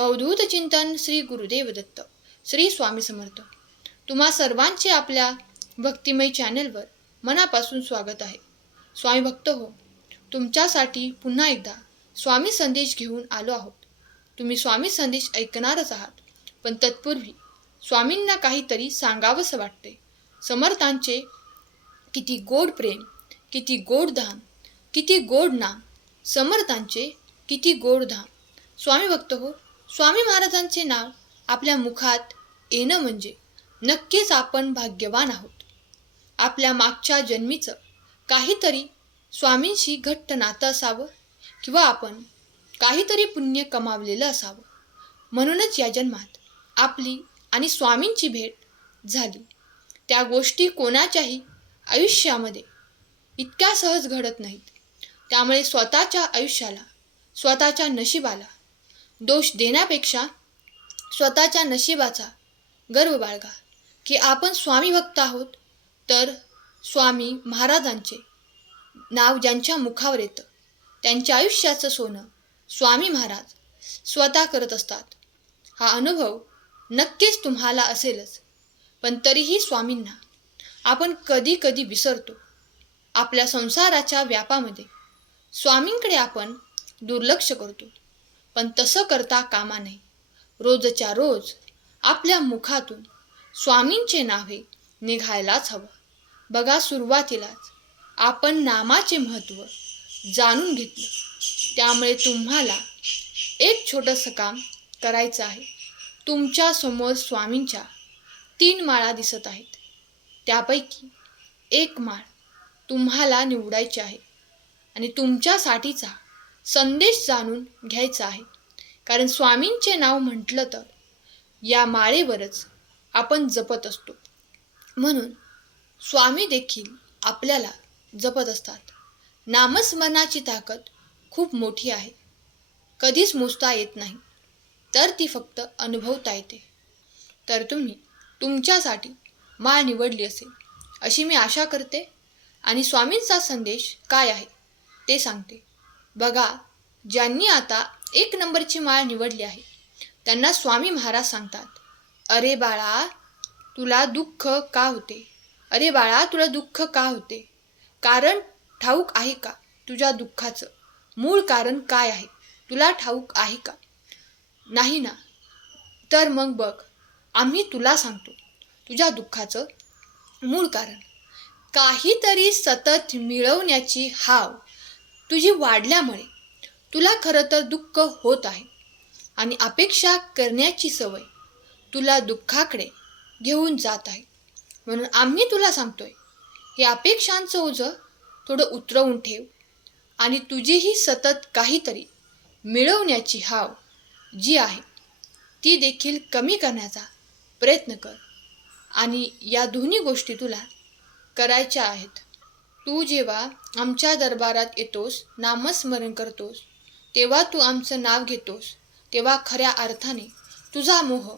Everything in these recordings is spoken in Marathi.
अवधूत चिंतन श्री गुरुदेव दत्त. श्री स्वामी समर्थ. तुम्हा सर्वांचे आपल्या भक्तिमय चॅनलवर मनापासून स्वागत आहे. स्वामी भक्त हो, तुमच्यासाठी पुन्हा एकदा स्वामी संदेश घेऊन आलो आहोत. तुम्ही स्वामी संदेश ऐकणारच आहात, पण तत्पूर्वी स्वामींना काहीतरी सांगावंसं वाटते. समर्थांचे किती गोड प्रेम, किती गोड धाम, किती गोड नाम. समर्थांचे किती गोड धाम. स्वामी भक्त हो, स्वामी महाराजांचे नाव आपल्या मुखात येणं म्हणजे नक्कीच आपण भाग्यवान आहोत. आपल्या मागच्या जन्मीचं काहीतरी स्वामींशी घट्ट नातं असावं, किंवा आपण काहीतरी पुण्य कमावलेलं असावं. म्हणूनच या जन्मात आपली आणि स्वामींची भेट झाली. त्या गोष्टी कोणाच्याही आयुष्यामध्ये इतक्या सहज घडत नाहीत. त्यामुळे स्वतःच्या आयुष्याला, स्वतःच्या नशिबाला दोष देण्यापेक्षा स्वतःच्या नशिबाचा गर्व बाळगा की आपण स्वामी भक्त आहोत. तर स्वामी महाराजांचे नाव ज्यांच्या मुखावर येतं त्यांच्या आयुष्याचं सोनं स्वामी महाराज स्वतः करत असतात. हा अनुभव नक्कीच तुम्हाला असेलच. पण तरीही स्वामींना आपण कधी कधी विसरतो. आपल्या संसाराच्या व्यापामध्ये स्वामींकडे आपण दुर्लक्ष करतो. पण तसं करता कामा नये. रोजच्या रोज आपल्या मुखातून स्वामींचे नावे निघायलाच हवं. बघा, सुरुवातीलाच आपण नामाचे महत्त्व जाणून घेतलं. त्यामुळे तुम्हाला एक छोटंसं काम करायचं आहे. तुमच्या समोर स्वामींच्या 3 माळा दिसत आहेत. त्यापैकी एक माळ तुम्हाला निवडायची आहे आणि तुमच्यासाठीचा संदेश जाणून घ्यायचा आहे. कारण स्वामींचे नाव म्हटलं तर या माळेवरच आपण जपत असतो. म्हणून स्वामी देखील आपल्याला जपत असतात. नामस्मरणाची ताकद खूप मोठी आहे. कधीच मोजता येत नाही, तर ती फक्त अनुभवता येते. तर तुम्ही तुमच्यासाठी माळ निवडली असेल अशी मी आशा करते. आणि स्वामींचा संदेश काय आहे ते सांगते. बघा, ज्यांनी आता 1 नंबरची माळ निवडली आहे त्यांना स्वामी महाराज सांगतात, अरे बाळा, तुला दुःख का होते? अरे बाळा, तुला दुःख का होते? कारण ठाऊक आहे का तुझ्या दुःखाचं? मूळ कारण काय आहे तुला ठाऊक आहे का? नाही ना? तर मग बघ, आम्ही तुला सांगतो तुझ्या दुःखाचं मूळ कारण. काहीतरी सतत मिळवण्याची हाव तुझी वाढल्यामुळे तुला खरं तर दुःख होत आहे. आणि अपेक्षा करण्याची सवय तुला दुःखाकडे घेऊन जात आहे. म्हणून आम्ही तुला सांगतोय, हे अपेक्षांचं ओझं थोडं उतरवून ठेव आणि तुझी ही सतत काहीतरी मिळवण्याची हाव जी आहे ती देखील कमी करण्याचा प्रयत्न कर. आणि या दोन्ही गोष्टी तुला करायच्या आहेत. तू जेव्हा आमच्या दरबारात येतोस, नामस्मरण करतोस, तेव्हा तू आमचं नाव घेतोस, तेव्हा खऱ्या अर्थाने तुझा मोह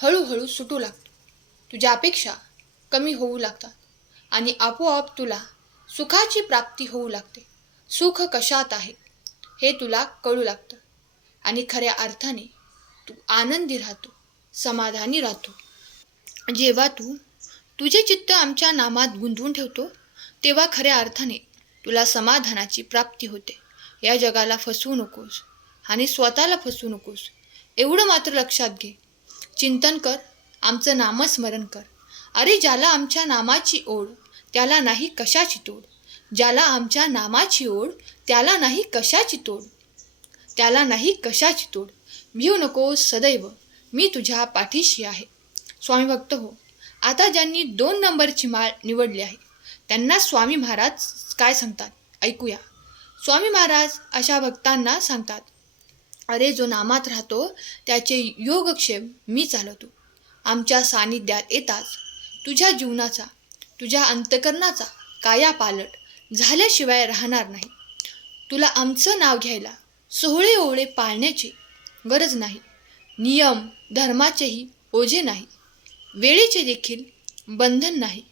हळूहळू सुटू लागतो. तुझ्या अपेक्षा कमी होऊ लागतात आणि आपोआप तुला सुखाची प्राप्ती होऊ लागते. सुख कशात आहे हे तुला कळू लागतं आणि खऱ्या अर्थाने तू आनंदी राहतो, समाधानी राहतो. जेव्हा तू तुझे चित्त आमच्या नामात गुंतवून ठेवतो तेव्हा खऱ्या अर्थाने तुला समाधानाची प्राप्ती होते. या जगाला फसवू नकोस आणि स्वतःला फसवू नकोस, एवढं मात्र लक्षात घे. चिंतन कर, आमचं नामस्मरण कर. अरे, ज्याला आमच्या नामाची ओढ त्याला नाही कशाची तोड. ज्याला आमच्या नामाची ओढ त्याला नाही कशाची तोड. त्याला नाही कशाची तोड. भिऊ नकोस, सदैव मी तुझ्या पाठीशी आहे. स्वामी भक्त हो, आता ज्यांनी 2 नंबरची माळ निवडली आहे त्यांना स्वामी महाराज काय सांगतात ऐकूया. स्वामी महाराज अशा भक्तांना सांगतात, अरे, जो नामात राहतो त्याचे योगक्षेम मी चालवतो. आमच्या सानिध्यात येताच तुझ्या जीवनाचा, तुझ्या अंतकरणाचा कायापालट झाल्याशिवाय राहणार नाही. तुला आमचं नाव घ्यायला सोहळे ओवळे पाळण्याची गरज नाही. नियम धर्माचेही ओझे नाही. वेळेचे देखील बंधन नाही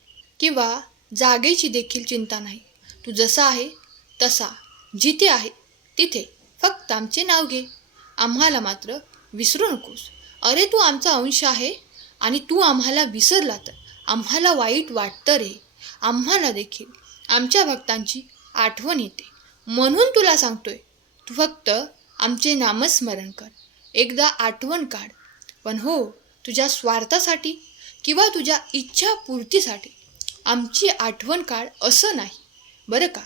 किंवा जागेची देखील चिंता नाही. तू जसा आहे तसा, जिथे आहे तिथे फक्त आमचे नाव घे. आम्हाला मात्र विसरू नकोस. अरे तू आमचा अंश आहे आणि तू आम्हाला विसरला तर आम्हाला वाईट वाटतं रे. आम्हाला देखील आमच्या भक्तांची आठवण येते. म्हणून तुला सांगतोय, तू फक्त आमचे नामस्मरण कर. एकदा आठवण काढ. पण हो, तुझ्या स्वार्थासाठी किंवा तुझ्या इच्छापूर्तीसाठी आमची आठवण काढ असं नाही बरं का.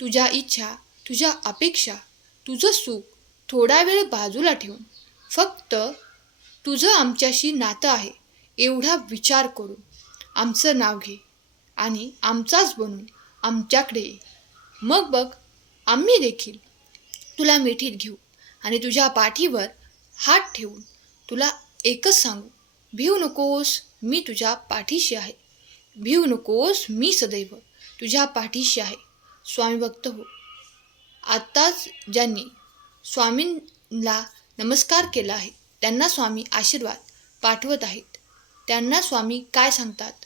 तुझ्या इच्छा, तुझ्या अपेक्षा, तुझं सुख थोडा वेळ बाजूला ठेवून फक्त तुझं आमच्याशी नातं आहे एवढा विचार करून आमचं नाव घे आणि आमचाच बनून आमच्याकडे ये. मग बघ, आम्ही देखील तुला मिठीत घेऊ आणि तुझ्या पाठीवर हात ठेवून तुला एकच सांगू, भिवू नकोस, मी तुझ्या पाठीशी आहे. भिवू नकोस, मी सदैव तुझ्या पाठीशी आहे. स्वामी भक्त हो, आत्ताच ज्यांनी स्वामींना नमस्कार केला आहे त्यांना स्वामी आशीर्वाद पाठवत आहेत. त्यांना स्वामी काय सांगतात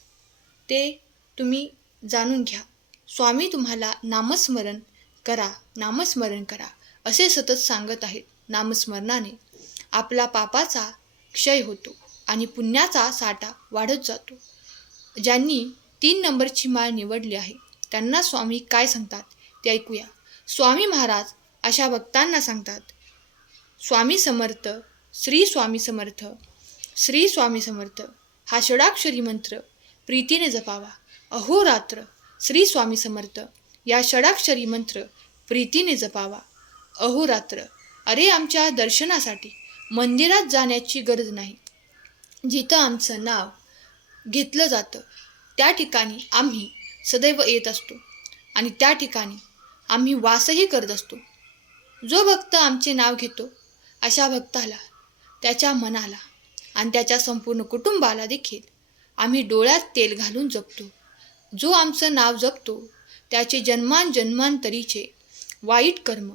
ते तुम्ही जाणून घ्या. स्वामी तुम्हाला नामस्मरण करा, नामस्मरण करा असे सतत सांगत आहेत. नामस्मरणाने आपला पापाचा क्षय होतो आणि पुण्याचा साठा वाढत जातो. ज्यांनी 3 नंबरची माळ निवडली आहे त्यांना स्वामी काय सांगतात ते ऐकूया. स्वामी महाराज अशा भक्तांना सांगतात, स्वामी समर्थ, श्री स्वामी समर्थ, श्री स्वामी समर्थ हा षडाक्षरी मंत्र प्रीतीने जपावा. अहोरात्र श्री स्वामी समर्थ या षडाक्षरी मंत्र प्रीतीने जपावा. अहोरात्र. अरे आमच्या दर्शनासाठी मंदिरात जाण्याची गरज नाही. जिथं आमचं नाव घेतलं जातं त्या ठिकाणी आम्ही सदैव येत असतो आणि त्या ठिकाणी आम्ही वासही करत असतो. जो भक्त आमचे नाव घेतो अशा भक्ताला, त्याच्या मनाला आणि त्याच्या संपूर्ण कुटुंबाला देखील आम्ही डोळ्यात तेल घालून जपतो. जो आमचं नाव जपतो त्याचे जन्मांतरीचे वाईट कर्म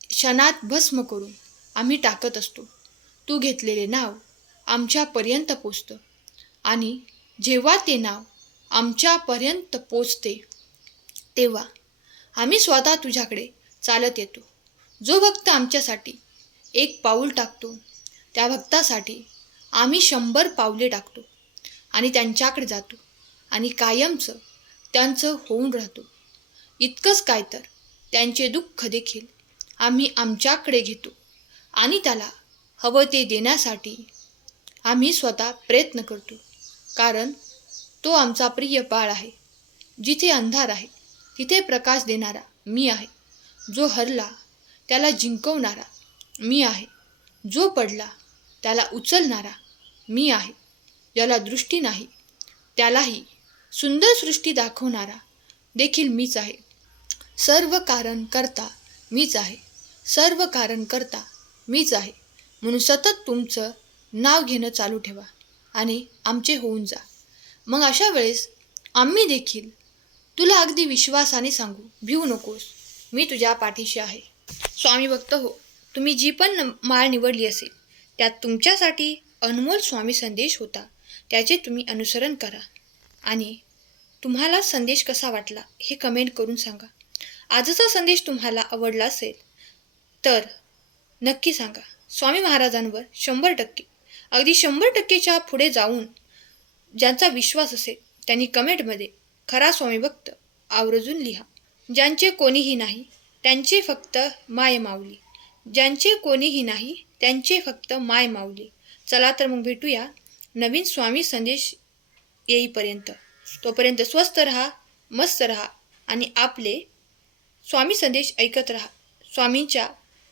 क्षणात भस्म करून आम्ही टाकत असतो. तू घेतलेले नाव आमच्यापर्यंत पोचतं आणि जेव्हा ते नाव आमच्यापर्यंत पोचते तेव्हा आम्ही स्वतः तुझ्याकडे चालत येतो. जो भक्त आमच्यासाठी 1 पाऊल टाकतो त्या भक्तासाठी आम्ही 100 पावले टाकतो आणि त्यांच्याकडे जातो आणि कायमचं त्यांचं होऊन राहतो. इतकंच काय तर त्यांचे दुःख देखील आम्ही आमच्याकडे घेतो आणि त्याला हवं ते देण्यासाठी आम्ही स्वतः प्रयत्न करतो. कारण तो आमचा प्रिय बाळ आहे. जिथे अंधार आहे तिथे प्रकाश देणारा मी आहे. जो हरला त्याला जिंकवणारा मी आहे. जो पडला त्याला उचलणारा मी आहे. ज्याला दृष्टी नाही त्यालाही सुंदर सृष्टी दाखवणारा देखील मीच आहे. सर्व कारण करता मीच आहे. सर्व कारण करता मीच आहे. म्हणून सतत तुमचं नाव घेणं चालू ठेवा आणि आमचे होऊन जा. मग अशा वेळेस आम्ही देखील तुला अगदी विश्वासाने सांगू, भिवू नकोस, मी तुझ्या पाठीशी आहे. स्वामी भक्त हो, तुम्ही जी पण माळ निवडली असेल त्यात तुमच्यासाठी अनमोल स्वामी संदेश होता. त्याचे तुम्ही अनुसरण करा आणि तुम्हाला संदेश कसा वाटला हे कमेंट करून सांगा. आजचा संदेश तुम्हाला आवडला असेल तर नक्की सांगा. स्वामी महाराजांवर 100% अगदी 100%च्या पुढे जाऊन ज्यांचा विश्वास असेल त्यांनी कमेंटमध्ये खरा स्वामी भक्त आवर्जून लिहा. ज्यांचे कोणीही नाही त्यांचे फक्त माय माऊली. ज्यांचे कोणीही नाही त्यांचे फक्त माय माऊली. चला तर मग भेटूया नवीन स्वामी संदेश येईपर्यंत. तोपर्यंत स्वस्त राहा, मस्त राहा आणि आपले स्वामी संदेश ऐकत राहा. स्वामींच्या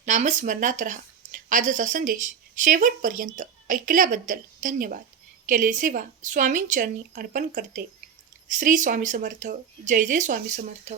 नामस्मरणात राहा. आजचा संदेश शेवटपर्यंत ऐकल्याबद्दल धन्यवाद. केलेली सेवा स्वामींचरणी अर्पण करते. श्री स्वामी समर्थ. जय जय स्वामी समर्थ.